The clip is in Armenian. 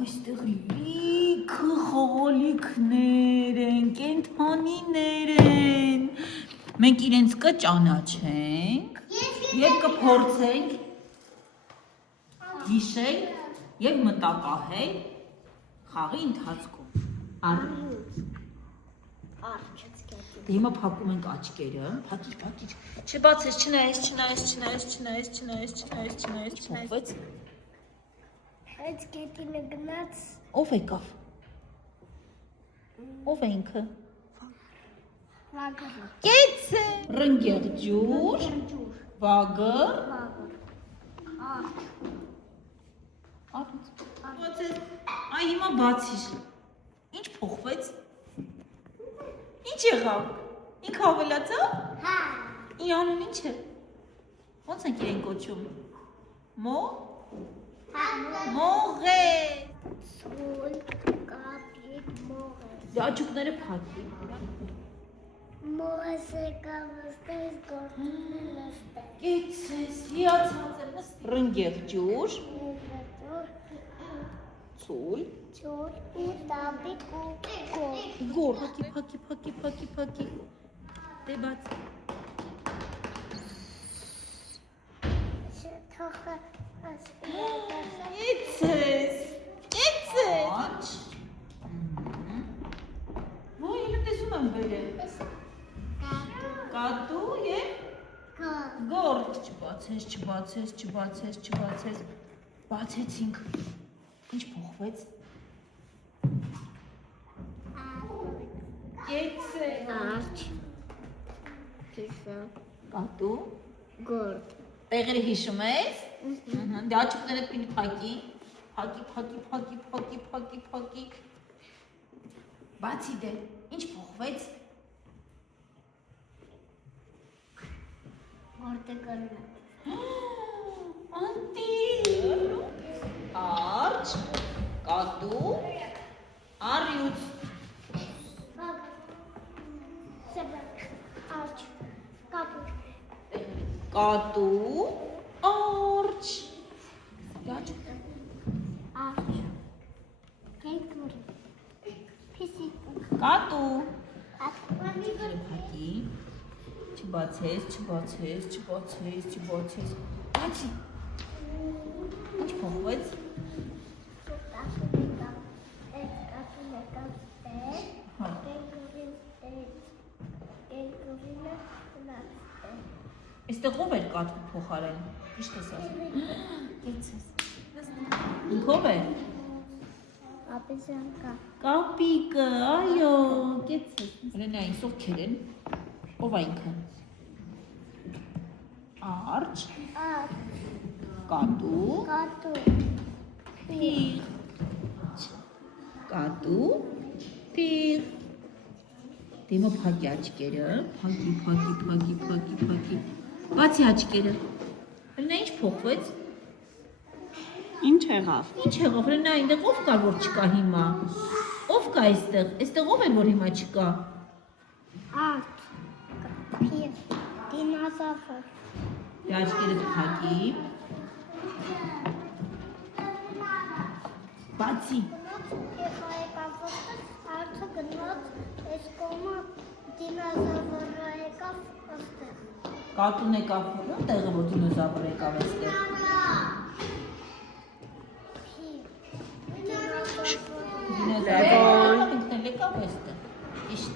Այստեղ լիքը խաղալիքներ են, կենդանիներ են։ Մենք իրենց կճանաչենք եւ կփորձենք հիշել եւ մտակահել խաղի ընթացքում։ Դե հիմա փակում ենք աչքերը, փակիչ։ Չբացես, չնայես։ Փոխվեց։ Այդ կետինը գնաց։ Ով եկավ։ Ով է ինքը։ Վագը։ Կեցը։ Ռնգեղ ջուր։ Վագր։ Արդ։ Բացես։ Այ հիմա բացիր։ Ինչ փոխվեց։ Ինչ եղավ։ Ինքը ավելացավ։ Հա։ Իանուն ինչ է։ Ոնց ենք իրեն կոչում։ Մողե։ Սուլ, կապիտ, մողես։ Դե աչուկները փակի։ Մողես եկավ նստես, գործունը նստես։ Կեցես, հիացած եմ նստի։ Ռնգեղ ջուր։ Ցուլ։ Չոր ու տապիկ ու գոր։ Գոր։ Փակի։ Դե բաց։ Թողը Կեցես։ Աչ։ Ոյ, ինը տեսում եմ բերել։ Կատու և գորդ։ Չբացես։ Բացեցինք։ Ինչ փոխվեց։ Կեցես։ Արջ։ Կիսը։ Կատու։ Գորդ։ Տեղերը հիշում ես։ Դե աչուկները պինի փակի։ Փակի։ Բացի դե, ինչ փոխվեց։ Գորդը գորնը։ Անտի։ Արջ, կատու, առյուծ։ Սեբակ, արջ, կապուր։ Կատու, արջ։ Արջ, կենքուր, պիսիկ։ Կատու։ Կատու։ Փակի։ Չբացես։ Բացի։ Ինչ փոխվեց։ Այստեղ ով էր կատու փոխարեն։ Ճիշտ ես ասում։ Կեցես։ Ինքով է։ Ապեսյանկա։ Կապիկը, այո, կեցես։ Հենց այն սովքեր են։ Ով է ինքը։ Արջ, կատու, Կատու։ փիղ։ Կատու, փիղ։ Դեմը փակի աչքերը, փակի։ Բացի աչքերը։ Հենց ինչ փոխվեց։ Ինչ եղավ։ Հենց այնտեղ ով կար, որ չկա հիմա։ Ով կա այստեղ։ Այստեղ ով էր, որ հիմա չկա։ Արջ, պիր, դինազավր։ Դե աչքերը փակի։ Բացի։ Արջը գնաց, այս կոմը դինազավրը եկավ աստեղ։ Կատուն եկավ տեղը, որ դինոզավր եկավ այստեղ։ Պիր, դինազավր։ Դինոզավր ինքն էլ եկավ այստեղ։ Ճիշտ